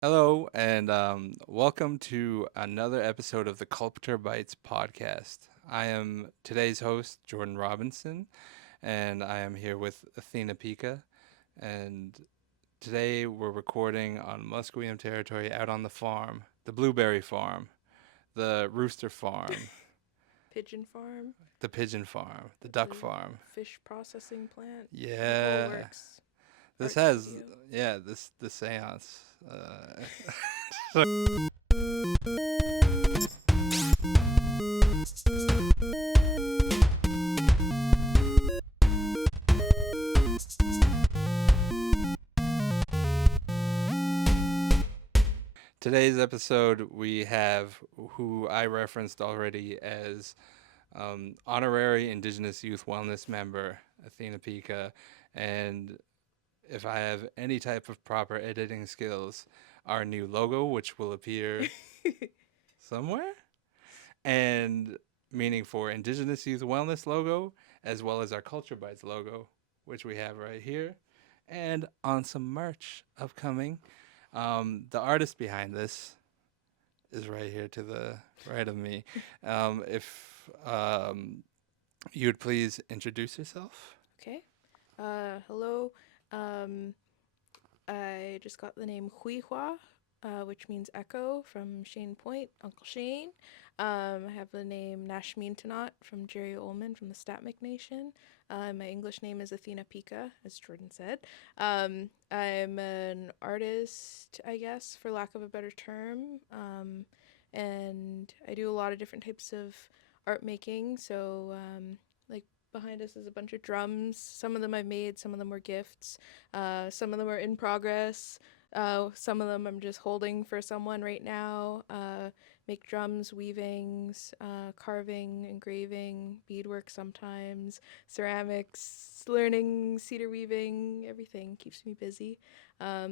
Hello, and welcome to another episode of the Culture Bites podcast. I am today's host, Jordan Robinson, and I am here with Athena Picha. And today we're recording on Musqueam territory out on the farm, the blueberry farm, the rooster farm, Pigeon farm the pigeon farm, the with duck the farm. fish processing plant, the whole Yeah, works. this Art has, studio. yeah, this the seance. Today's episode, we have who I referenced already as honorary Indigenous Youth Wellness member, Athena Picha. And if I have any type of proper editing skills, our new logo, which will appear somewhere, and meaning for Indigenous Youth Wellness logo, as well as our Culture Bites logo, which we have right here, and on some merch upcoming. The artist behind this is right here to the right of me. If you would please introduce yourself. Okay. Hello. Um, I just got the name Hwulmuhw, which means echo from Shane Point, Uncle Shane. I have the name Nashmeen from Gerry Oleman from the Statmic Nation. My English name is Athena Picha, as Jordan said. I'm an artist, I guess, for lack of a better term. And I do a lot of different types of art making. So, like behind us is a bunch of drums. Some of them I've made, some of them were gifts. Some of them are in progress. Some of them I'm just holding for someone right now. Make drums, weavings, carving, engraving, beadwork sometimes, ceramics, learning cedar weaving, everything keeps me busy. Yeah,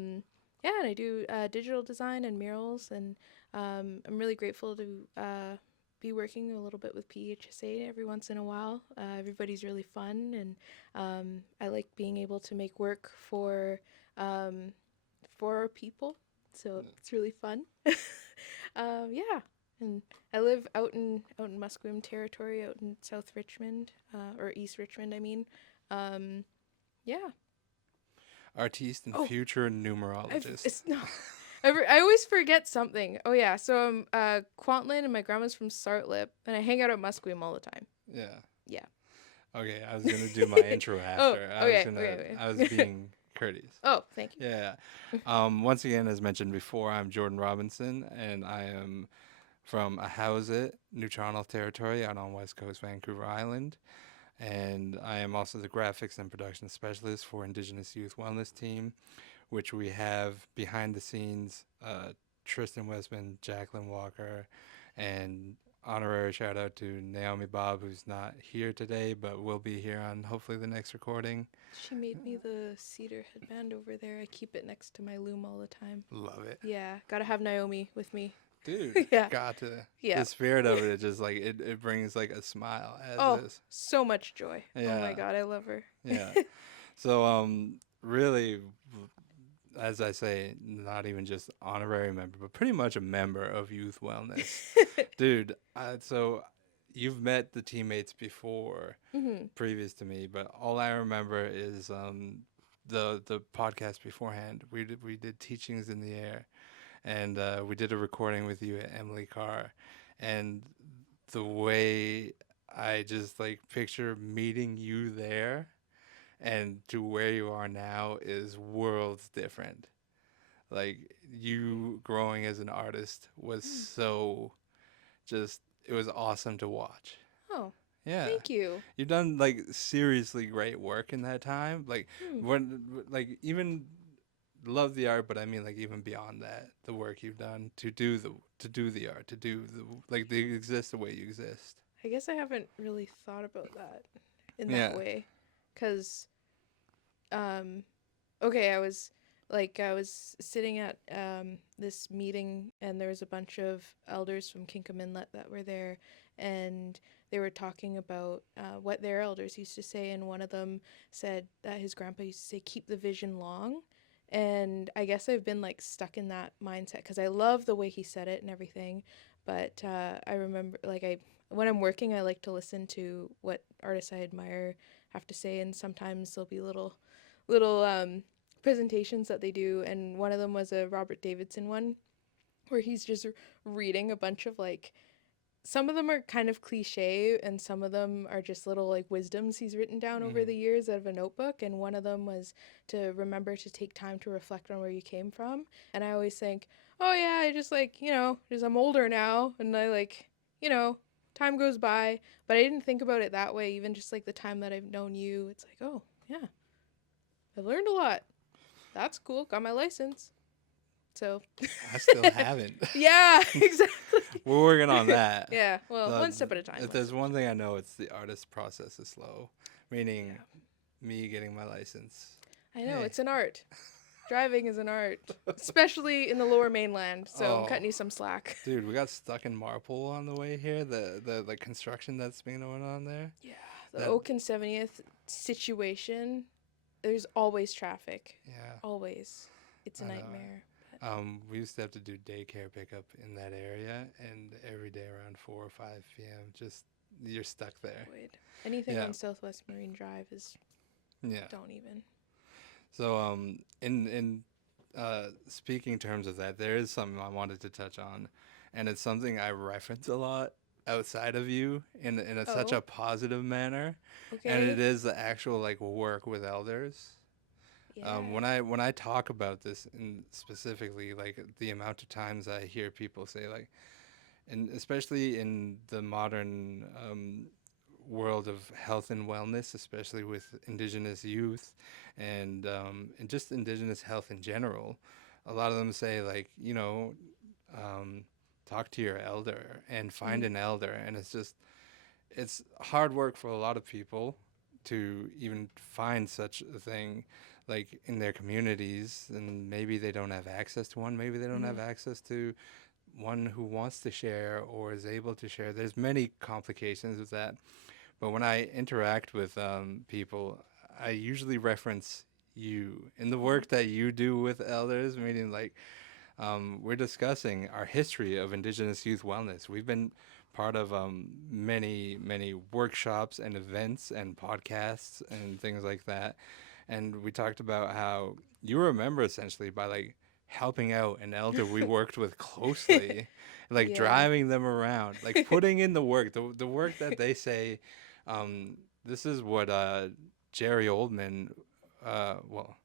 and I do digital design and murals, and I'm really grateful to be working a little bit with PHSA every once in a while. Everybody's really fun, and I like being able to make work um, for people. So it's really fun. Yeah, and I live out in Musqueam territory, out in South Richmond, or East Richmond, I mean. Um, yeah. Artiste and Oh, future I've numerologist. it's no. I always forget something. Oh yeah, so I'm Kwantlen and my grandma's from Sartlip, and I hang out at Musqueam all the time. Yeah. Yeah. Okay, I was gonna do my intro Oh, after. okay, okay, I was okay. being courteous. Oh, thank you. Yeah. Once again, as mentioned before, I'm Jordan Robinson, and I am from Ahousaht, New Charnel Territory, out on West Coast Vancouver Island. And I am also the graphics and production specialist for Indigenous Youth Wellness team, which we have behind the scenes Tristan Westman, Jacqueline Walker, and honorary shout out to Naomi Bob, who's not here today, but will be here on hopefully the next recording. She made me the cedar headband over there. I keep it next to my loom all the time. Love it. Yeah, gotta have Naomi with me. Dude, Yeah, got to. yeah. The spirit of it just like it brings like a smile as Oh, is. so much joy. Oh my Yeah, god, I love her. yeah. So really, as I say, not even just honorary member, but pretty much a member of Youth Wellness. Dude, so you've met the teammates before, Mhm. previous to me, but all I remember is the podcast beforehand. We did teachings in the air, and we did a recording with you at Emily Carr, and the way I just like picture meeting you there and to where you are now is worlds different. Like you growing as an artist was Mm. so just it was awesome to watch. Oh, Yeah. thank you. You've done like seriously great work in that time. Like Hmm. when like even love the art, but I mean like even beyond that, the work you've done to do the art, to do the like the exist the way you exist. I guess I haven't really thought about that in that Yeah. way, cause um, okay, I was sitting at this meeting, and there was a bunch of elders from Kinkum Inlet that were there, and they were talking about what their elders used to say, and one of them said that his grandpa used to say, "Keep the vision long," And I guess I've been like stuck in that mindset because I love the way he said it and everything. But I remember like when I'm working, I like to listen to what artists I admire have to say, and sometimes there'll be little presentations that they do, and one of them was a Robert Davidson one where he's just reading a bunch of like, some of them are kind of cliche and some of them are just little like wisdoms he's written down over Mm-hmm. the years out of a notebook, and one of them was to remember to take time to reflect on where you came from. And I always think, oh yeah, I just like, just I'm older now and I like, you know time goes by, but I didn't think about it that way. Even just like the time that I've known you, it's like, oh yeah, I've learned a lot. That's cool, got my license. So I still haven't. yeah, exactly. We're working on that. Yeah, well, one step at a time. If there's one thing I know, it's the artist process is slow. Meaning, me getting my license. I know, Hey. it's an art. Driving is an art, especially in the lower mainland, so I'm Oh, cutting you some slack. dude, we got stuck in Marpole on the way here. The construction that's been going on there. Yeah, the That Oak and 70th situation, there's always traffic. yeah, Always. It's a I know. nightmare. We used to have to do daycare pickup in that area, and every day around 4 or 5 p.m., just you're stuck there. Avoid. Anything Yeah, on Southwest Marine Drive is, yeah. don't even. So in speaking terms of that, there is something I wanted to touch on, and it's something I reference a lot outside of you such Oh, a positive manner, and it okay. is the actual like work with elders. Yeah. When I talk about this in specifically, like the amount of times I hear people say like, and especially in the modern world of health and wellness, especially with Indigenous youth and just Indigenous health in general, a lot of them say like, um, talk to your elder and find Mm. an elder, and it's hard work for a lot of people to even find such a thing like in their communities, and maybe they don't have access to one, maybe they don't have Mm. access to one who wants to share or is able to share. There's many complications with that, but when I interact with people, I usually reference you in the Mm. work that you do with elders, meaning like we're discussing our history of Indigenous youth wellness. We've been part of many, many workshops and events and podcasts and things like that. And we talked about how you were a member essentially by like helping out an elder we worked with closely, like Yeah. driving them around, like putting in the work, the work that they say. This is what Gerry Oldman, well,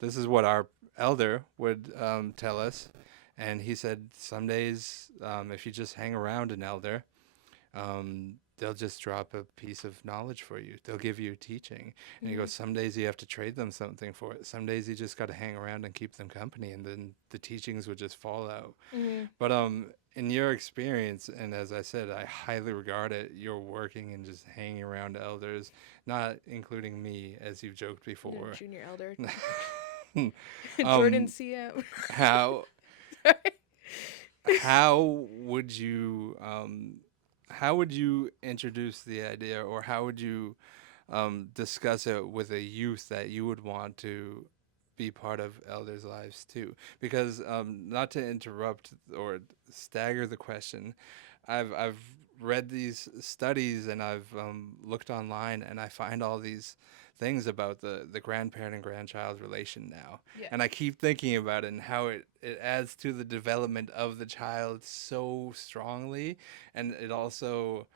this is what our elder would tell us. And he said, some days, if you just hang around an elder, they'll just drop a piece of knowledge for you. They'll give you a teaching. And he Mm. goes, some days you have to trade them something for it. Some days you just got to hang around and keep them company, and then the teachings would just fall out. Mm. But in your experience, and as I said, I highly regard it, you're working and just hanging around elders, not including me, as you've joked The before. junior elder. Jordan um, CM. how Sorry. how would you how would you introduce the idea, or how would you discuss it with a youth that you would want to be part of elders' lives too? Because not to interrupt or stagger the question, I've read these studies and I've looked online, and I find all these things about the grandparent and grandchild relation now, Yeah. and I keep thinking about it and how it adds to the development of the child so strongly, and it also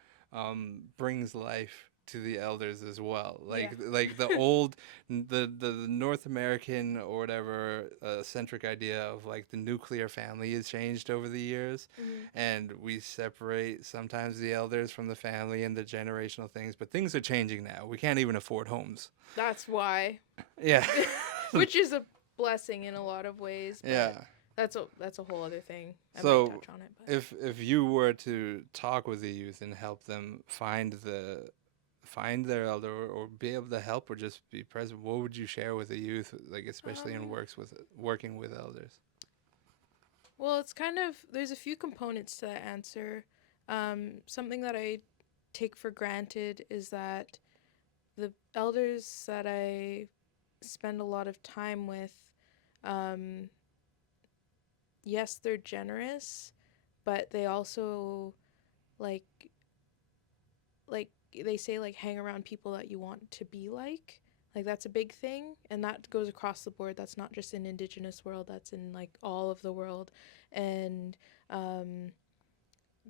brings life to the elders as well. Yeah. Like the old, the North American or whatever centric idea of like the nuclear family has changed over the years, Mhm. and we separate sometimes the elders from the family and the generational things. But things are changing now. We can't even afford homes. That's why. Yeah. Which is a blessing in a lot of ways, but Yeah. that's a whole other thing. I might So touch on it, but if you were to talk with the youth and help them find their elder, or be able to help or just be present, what would you share with the youth, like especially in um working with elders? well, it's kind of, there's a few components to that answer. Something that I take for granted is that the elders that I spend a lot of time with, um, yes, they're generous, but they also like like they say like hang around people that you want to be like. Like that's a big thing, and that goes across the board. That's not just in Indigenous world, that's in like all of the world. And um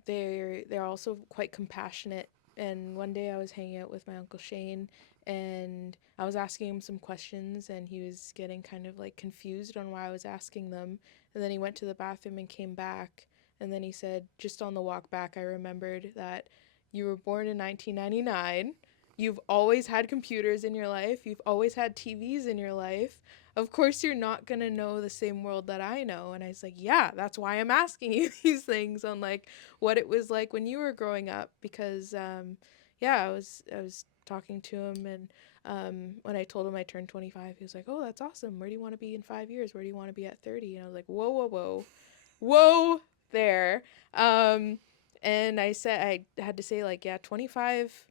they're also quite compassionate. And one day I was hanging out with my uncle Shane, and I was asking him some questions, and he was getting kind of like confused on why I was asking them. And then he went to the bathroom and came back, and then he said, just on the walk back, I remembered that you were born in 1999. You've always had computers in your life. You've always had TVs in your life. Of course, you're not going to know the same world that I know. And I was like, yeah, that's why I'm asking you these things on like what it was like when you were growing up. Because, yeah, I was talking to him, and when I told him I turned 25, he was like, oh, that's awesome. Where do you want to be in 5 years? Where do you want to be at 30? And I was like, whoa, whoa, whoa, whoa, there. Um, and I said, I had to say, like, yeah, 25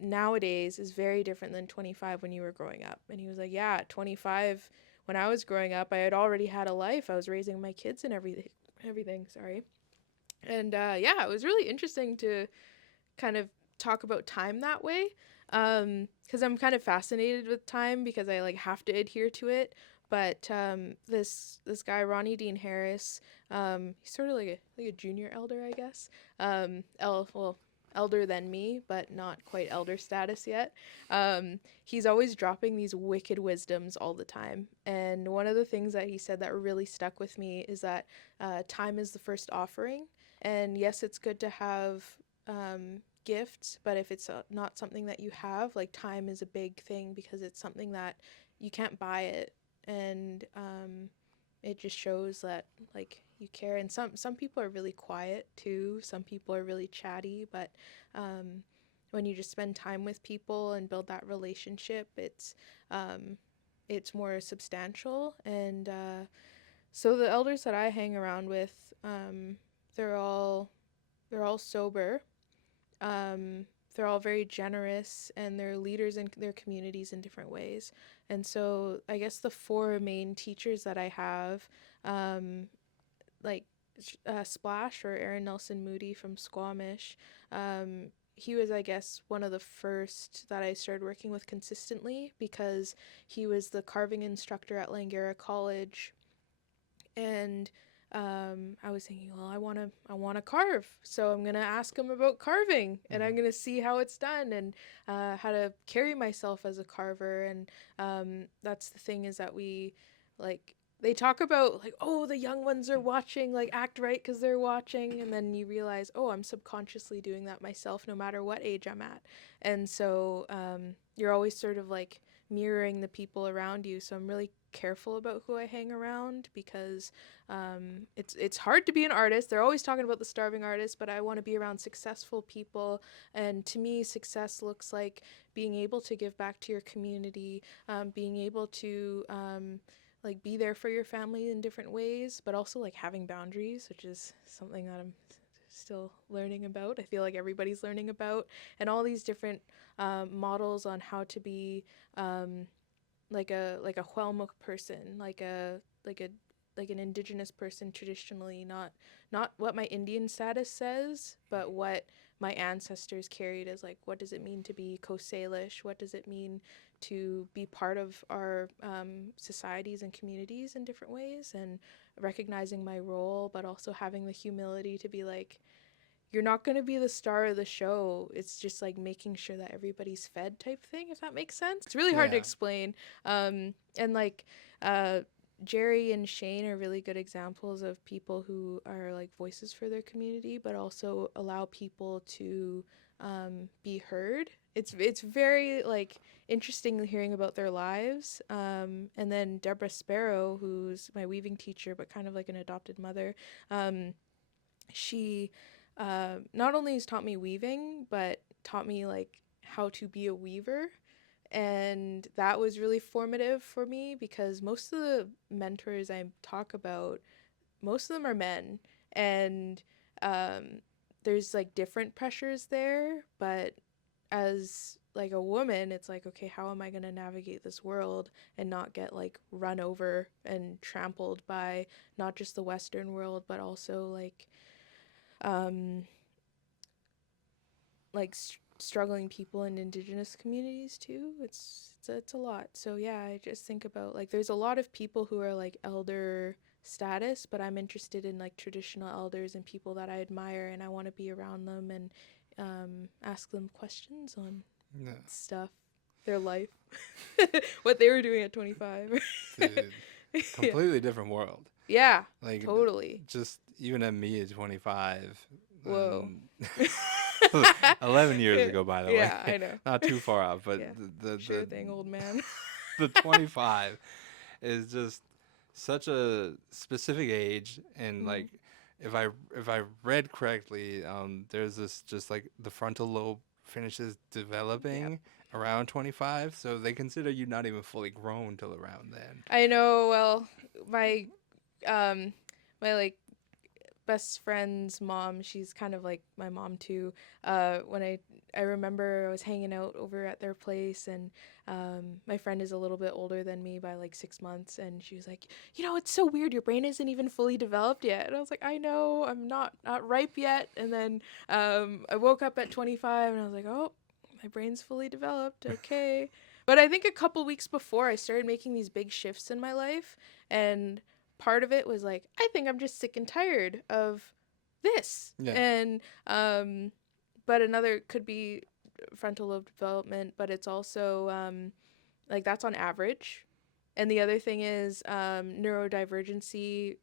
nowadays is very different than 25 when you were growing up. And he was like, yeah, 25 when I was growing up, I had already had a life. I was raising my kids and everything, sorry. And yeah, it was really interesting to kind of talk about time that way, because I'm kind of fascinated with time because I like have to adhere to it. But this guy Ronnie Dean Harris, he's sort of like a junior elder, I guess. Well, elder than me, but not quite elder status yet. He's always dropping these wicked wisdoms all the time. And one of the things that he said that really stuck with me is that time is the first offering. And yes, it's good to have gifts, but if it's not something that you have, like time is a big thing because it's something that you can't buy it. And it just shows that like you care. And some people are really quiet too. Some people are really chatty, but when you just spend time with people and build that relationship, it's more substantial. And so the elders that I hang around with, they're all they're all sober. Um, they're all very generous, and they're leaders in their communities in different ways. And so I guess the four main teachers that I have, um, like Splash or Aaron Nelson-Moody from Squamish, he was, I guess, one of the first that I started working with consistently because he was the carving instructor at Langara College. And I was thinking, well, I want to carve, so I'm gonna ask him about carving, and I'm gonna see how it's done, and how to carry myself as a carver. And that's the thing, is that we like they talk about like, oh, the young ones are watching, like act right because they're watching, and then you realize, oh, I'm subconsciously doing that myself no matter what age I'm at. And so you're always sort of like mirroring the people around you. So I'm really careful about who I hang around because it's hard to be an artist. They're always talking about the starving artist, but I want to be around successful people. And to me, success looks like being able to give back to your community, being able to like be there for your family in different ways, but also like having boundaries, which is something that I'm still learning about. I feel like everybody's learning about, and all these different models on how to be like a Hwulmuhw person, like an Indigenous person traditionally, not what my Indian status says, but what my ancestors carried as like, what does it mean to be Salish? What does it mean to be part of our societies and communities in different ways, and recognizing my role, but also having the humility to be like, you're not going to be the star of the show. It's just like making sure that everybody's fed type thing, if that makes sense. It's really hard to Yeah. explain. And like uh, Gerry and Shane are really good examples of people who are like voices for their community, but also allow people to be heard. It's very like interesting hearing about their lives. And then Deborah Sparrow, who's my weaving teacher, but kind of like an adopted mother. She not only has taught me weaving, but taught me like how to be a weaver. And that was really formative for me because most of the mentors I talk about, most of them are men. And there's like different pressures there, but as like a woman, it's like, okay, how am I going to navigate this world and not get like run over and trampled by not just the Western world, but also um, struggling people in Indigenous communities too. It's a lot. So yeah, I just think about like there's a lot of people who are like elder status, but I'm interested in like traditional elders and people that I admire, and I want to be around them and ask them questions on Yeah. stuff, their life, what they were doing at 25. Dude, Yeah. completely different world. Yeah, Like, totally. just even at me at 25, Whoa. and 11 years ago, by the way, Yeah, I know. not too far out, but Yeah. the Sure thing, old man. the 25 is just such a specific age, and Mhm. like if I read correctly, there's this just like the frontal lobe finishes Yep. developing around 25, so they consider you not even fully grown till around then. I know. Well, my um my like best friend's mom, she's kind of like my mom too. When I remember I was hanging out over at their place, and my friend is a little bit older than me by like 6 months, and she was like, you know, it's so weird. Your brain isn't even fully developed yet. And I was like, I know, I'm not ripe yet. And then I woke up at 25, and I was like, oh, my brain's fully developed. Okay. But I think a couple weeks before I started making these big shifts in my life, and part of it was like, I think I'm just sick and tired of this. Yeah. And but another could be frontal lobe development, but it's also like that's on average. And the other thing is neurodivergency.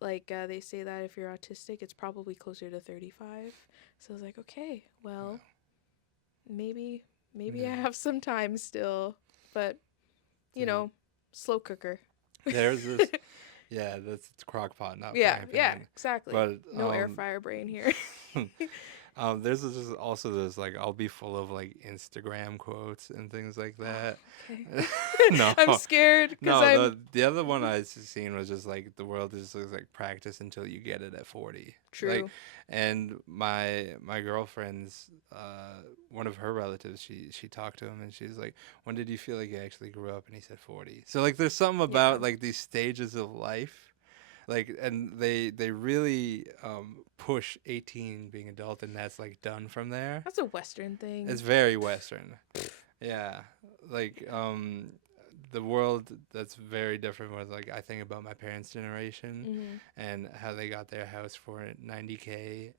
Like they say that if you're autistic, it's probably closer to 35. So I was like, okay, well, maybe I Yeah. have some time still, but you Dude. know, slow cooker. There's this, yeah, that's it's crock pot, not Yeah, frying yeah, pan. exactly. But No air fryer brain here. there's this, also this like I'll be full of like Instagram quotes and things like that. Okay. No, I'm scared because no. I'm The other one I seen was just like the world is just like practice until you get it at 40. Like, true. and my girlfriend's one of her relatives, she talked to him and she's like, when did you feel like you actually grew up? And he said 40. So like there's something Yeah. about like these stages of life, like, and they really push 18 being adult, and that's like done from there. That's a Western thing. It's very Western. Yeah, like the world that's very different was like I think about my parents' generation Mm-hmm. and how they got their house for 90K,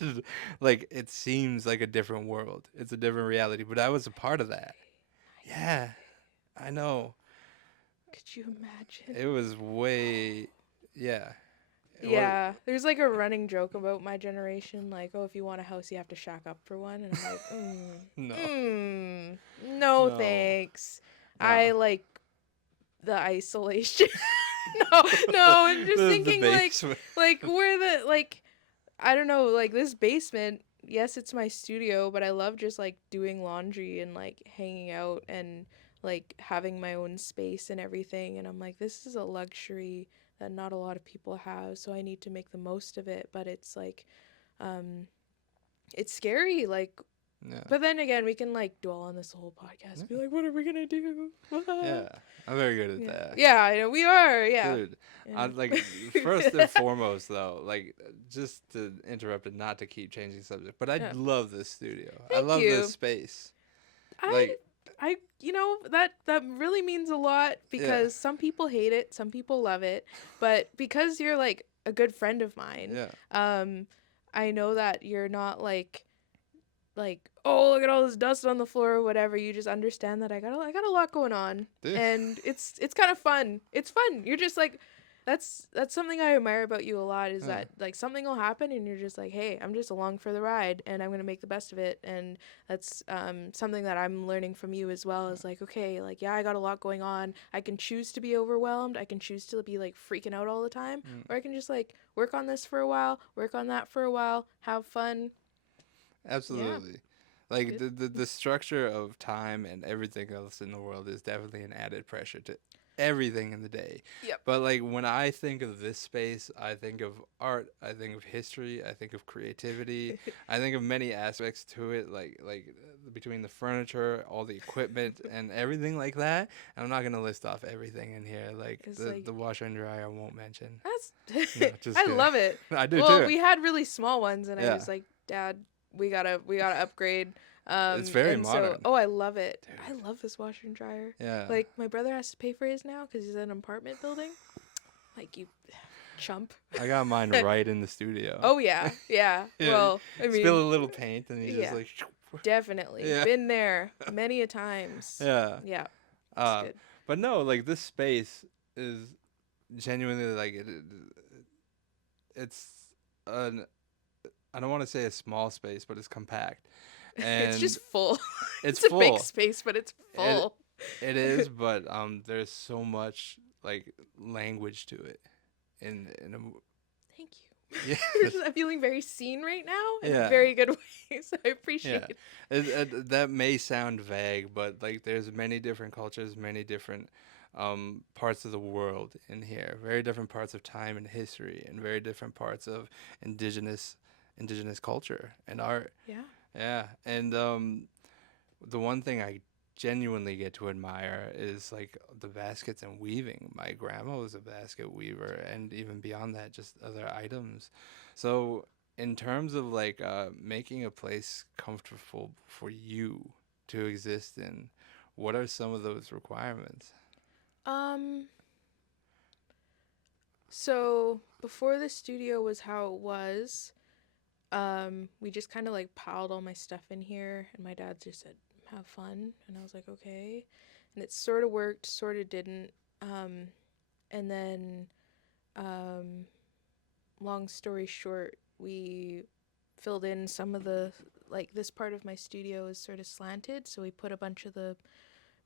and like it seems like a different world. It's a different reality, but I was a part of that. Yeah, I know. Could you imagine? It was way, yeah. It was Yeah, there's like a running joke about my generation, like, oh, if you want a house, you have to shack up for one, and I'm no, like, no, no, thanks. I no. like the isolation. No, no, I'm just The thinking basement. like where the like I don't know, like this basement, yes, it's my studio, but I love just like doing laundry and like hanging out and like having my own space and everything. And I'm like, this is a luxury that not a lot of people have, so I need to make the most of it. But it's like, um, it's scary. Like, Yeah. but then again, we can like dwell on this whole podcast. Be like, what are we gonna do? Yeah, I'm very good at Yeah, that. yeah, I know we are. Yeah, Dude, I and like first and foremost though, like just to interrupt and not to keep changing subject, but I yeah. love this studio. I Thank love this you. space. I Like, you know that really means a lot yeah, because some people hate it, some people love it, but because you're like a good friend of mine, yeah, um I know that you're not like oh, look at all this dust on the floor or whatever. You just understand that I got a lot going on, dude. and it's kind of fun. It's fun. You're just like that's something I admire about you a lot is Yeah, that like something will happen and you're just like, hey, I'm just along for the ride and I'm gonna make the best of it. And that's something that I'm learning from you as well. Is like, okay, like yeah, I got a lot going on. I can choose to be overwhelmed. I can choose to be like freaking out all the time, mm, or I can just like work on this for a while, work on that for a while, have fun. Yeah, absolutely. Like good. the structure of time and everything else in the world is definitely an added pressure to everything in the day. Yep. But like when I think of this space, I think of art, I think of history, I think of creativity, I think of many aspects to it, between the furniture, all the equipment, and everything like that. And I'm not gonna list off everything in here, like It's the like washer and dryer. I won't mention. that's No, just I kidding. love it. I do Well, too. we had really small ones, and I Yeah, was like, Dad, we gotta upgrade. it's very And so modern, oh, I love it. I dude. love this washer and dryer. Yeah. Like my brother has to pay for his now because he's in an apartment building. Like you, chump. I got mine right in the studio. Oh yeah, yeah. Yeah, Well, I spill mean, a little paint and you just yeah, like, definitely yeah, been there many a times. yeah. Yeah, it's Uh, good. but no, like this space is genuinely like it's an I don't want to say a small space, but it's compact It's and just full. it's It's a big full. space, but it's It full. it is, but there's so much like language to it in a Thank you. yeah. I'm feeling very seen right now in a Yeah. very good way, so I appreciate Yeah, it. that may sound vague, but like there's many different cultures, many different parts of the world in here, very different parts of time and history, and very different parts of indigenous indigenous culture and art. Yeah. Yeah, and the one thing I genuinely get to admire is like the baskets and weaving. My grandma was a basket weaver, and even beyond that, just other items. So, in terms of like making a place comfortable for you to exist in, what are some of those requirements? Um, so before the studio was how it was, we just kind of like piled all my stuff in here, and my dad just said, "Have fun," and I was like, "Okay," and it sort of worked, sort of didn't. And then, um, long story short, we filled in some of the like this part of my studio is sort of slanted, so we put a bunch of the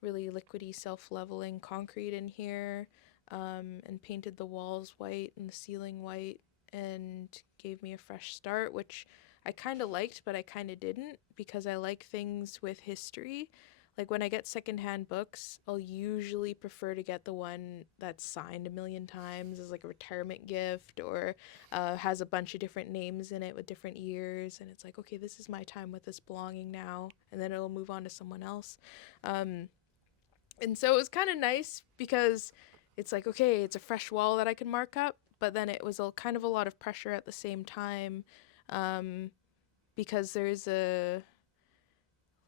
really liquidy self-leveling concrete in here, and painted the walls white and the ceiling white, and gave me a fresh start, which I kind of liked, but I kind of didn't because I like things with history. Like when I get secondhand books, I'll usually prefer to get the one that's signed a million times as like a retirement gift, or has a bunch of different names in it with different years. And it's like, okay, this is my time with this belonging now. And then it'll move on to someone else. Um, and so it was kind of nice because it's like, okay, it's a fresh wall that I can mark up. But then it was kind of a lot of pressure at the same time, um, because there's a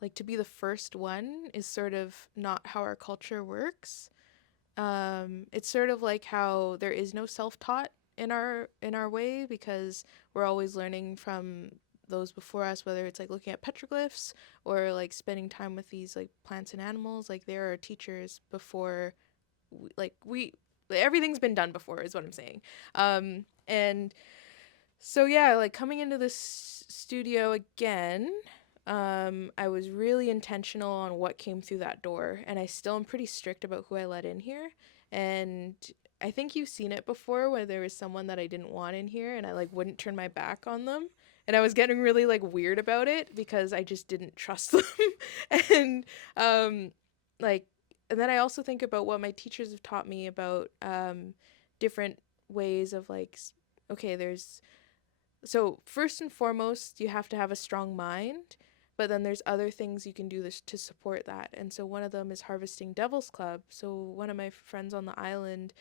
like to be the first one is sort of not how our culture works. It's sort of like how there is no self-taught in our way because we're always learning from those before us, whether it's like looking at petroglyphs or like spending time with these like plants and animals. Like there are teachers before, we everything's been done before is what I'm saying. And so yeah, like coming into this studio again, I was really intentional on what came through that door, and I still am pretty strict about who I let in here. And I think you've seen it before where there was someone that I didn't want in here, and I like wouldn't turn my back on them. And I was getting really like weird about it because I just didn't trust them. and um, like, and then I also think about what my teachers have taught me about different ways of like, okay, there's so first and foremost, you have to have a strong mind, but then there's other things you can do this to support that. And so one of them is harvesting Devil's Club. So one of my friends on the island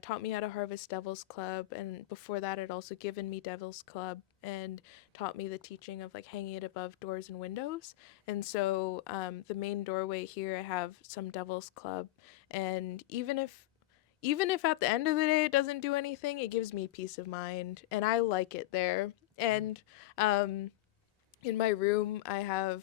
taught me how to harvest Devil's Club, and before that, had also given me Devil's Club and taught me the teaching of like hanging it above doors and windows. And so the main doorway here, I have some Devil's Club, and even if at the end of the day it doesn't do anything, it gives me peace of mind, and I like it there. And in my room, I have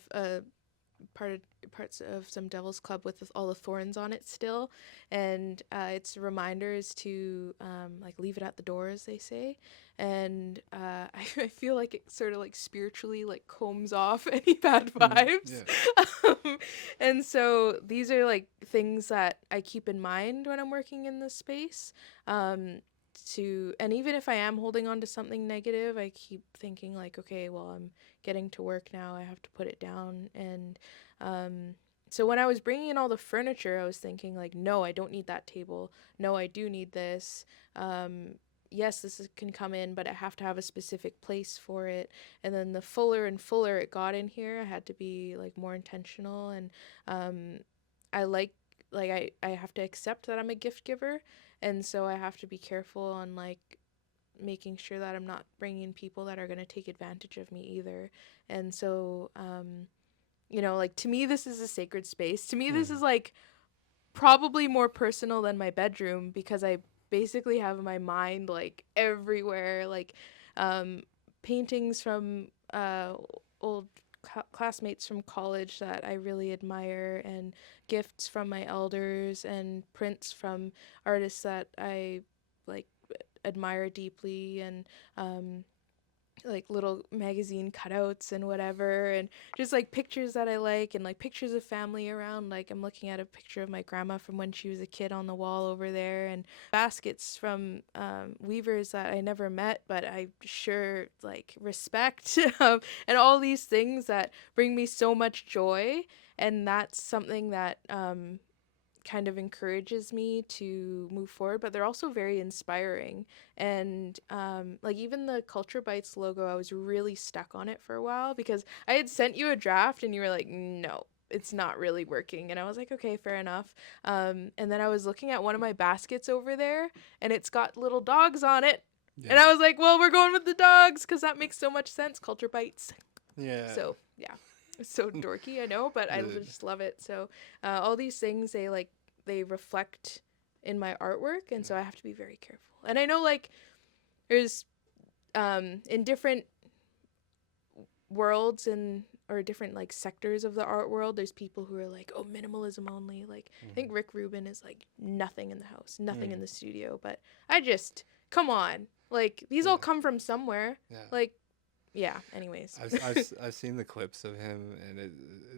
parts of some Devil's Club with all the thorns on it still, and it's reminders to like leave it at the door, as they say. And I feel like it sort of like spiritually like combs off any bad vibes. Yeah. And so these are like things that I keep in mind when I'm working in this space. And even if I am holding on to something negative, I keep thinking like, okay, well, I'm getting to work now, I have to put it down. And So when I was bringing in all the furniture, I was thinking like, no, I don't need that table. No, I do need this. Yes, can come in, but I have to have a specific place for it. And then the fuller and fuller it got in here, I had to be like more intentional. And I I have to accept that I'm a gift giver, and so I have to be careful on like making sure that I'm not bringing people that are going to take advantage of me either. And so like to me this is a sacred space. To me this is like probably more personal than my bedroom, because I basically have my mind like everywhere, like paintings from old classmates from college that I really admire, and gifts from my elders, and prints from artists that I like admire deeply, and like little magazine cutouts and whatever, and just like pictures that I like, and like pictures of family around. Like I'm looking at a picture of my grandma from when she was a kid on the wall over there, and baskets from weavers that I never met but I sure like respect, and all these things that bring me so much joy. And that's something that kind of encourages me to move forward, but they're also very inspiring. And like even the Culture Bites logo, I was really stuck on it for a while because I had sent you a draft and you were like, no, it's not really working. And I was like, okay, fair enough. And then I was looking at one of my baskets over there and it's got little dogs on it. Yeah. And I was like, well, we're going with the dogs because that makes so much sense. Culture Bites. Yeah. So, yeah. It's so dorky, I know, but I just love it. So all these things, they reflect in my artwork, and so I have to be very careful. And I know like there's in different worlds or different like sectors of the art world, there's people who are like, oh, minimalism only. Like I think Rick Rubin is like nothing in the house, nothing in the studio, but I just come on, like these all come from somewhere. Like yeah, anyways. I've seen the clips of him, and it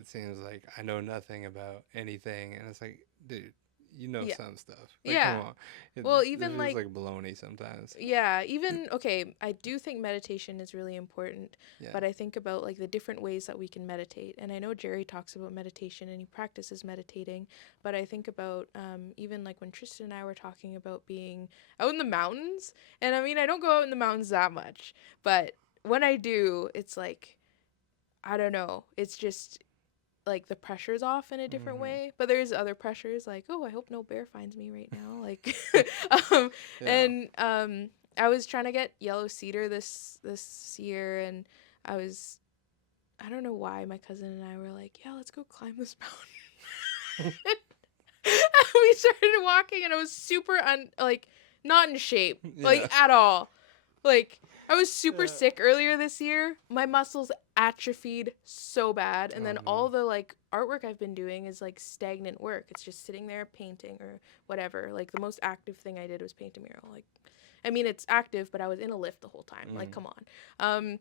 seems like I know nothing about anything, and it's like, dude, you know some stuff. Like, come on. Well, even it feels like baloney sometimes. Yeah, even okay, I do think meditation is really important, but I think about like the different ways that we can meditate. And I know Gerry talks about meditation and he practices meditating, but I think about even like when Tristan and I were talking about being out in the mountains. And I mean, I don't go out in the mountains that much, but when I do, it's like, I don't know, it's just like the pressure's off in a different way. But there's other pressures like, oh, I hope no bear finds me right now, like and I was trying to get yellow cedar this year, and I don't know why my cousin and I were like, yeah, let's go climb this mountain. We started walking and I was super not in shape, like at all. Like I was super sick earlier this year. My muscles atrophied so bad. And then all the like artwork I've been doing is like stagnant work. It's just sitting there painting or whatever. Like the most active thing I did was paint a mural. Like, I mean, it's active, but I was in a lift the whole time. Like, come on.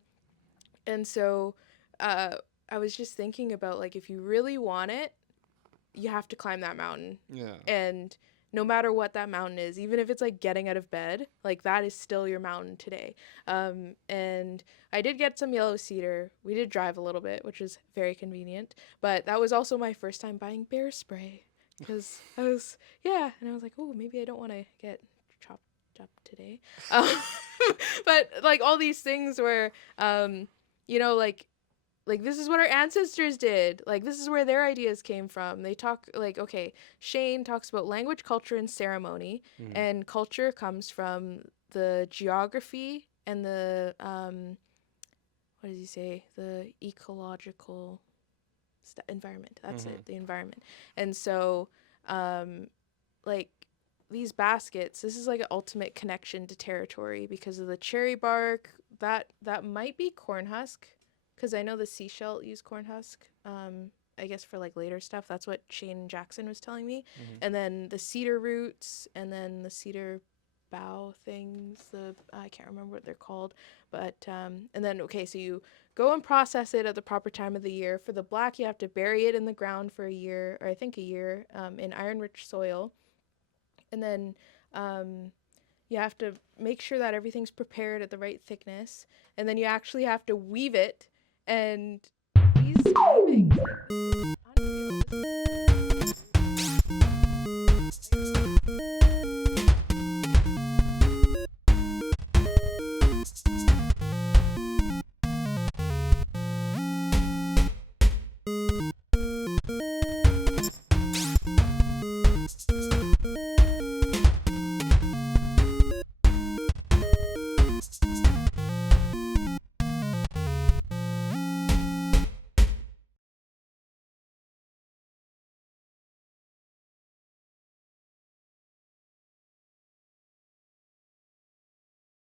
And so I was just thinking about like, if you really want it, you have to climb that mountain. Yeah. And no matter what that mountain is, even if it's like getting out of bed, like that is still your mountain today. And I did get some yellow cedar. We did drive a little bit, which was very convenient. But that was also my first time buying bear spray because and I was like, oh, maybe I don't want to get chopped today. But like all these things where, like this is what our ancestors did. Like this is where their ideas came from. They talk like, okay, Shane talks about language, culture, and ceremony. And culture comes from the geography and the what does he say? The ecological environment. That's it, the environment. And so like these baskets, this is like an ultimate connection to territory because of the cherry bark. That might be corn husk. Because I know the seashell use corn husk, I guess for like later stuff. That's what Shane Jackson was telling me. And then the cedar roots, and then the cedar bough things. I can't remember what they're called. But, and then, okay, so you go and process it at the proper time of the year. For the black, you have to bury it in the ground for a year, or I think a year, in iron-rich soil. And then you have to make sure that everything's prepared at the right thickness. And then you actually have to weave it. And these weavings, unreal. Bye.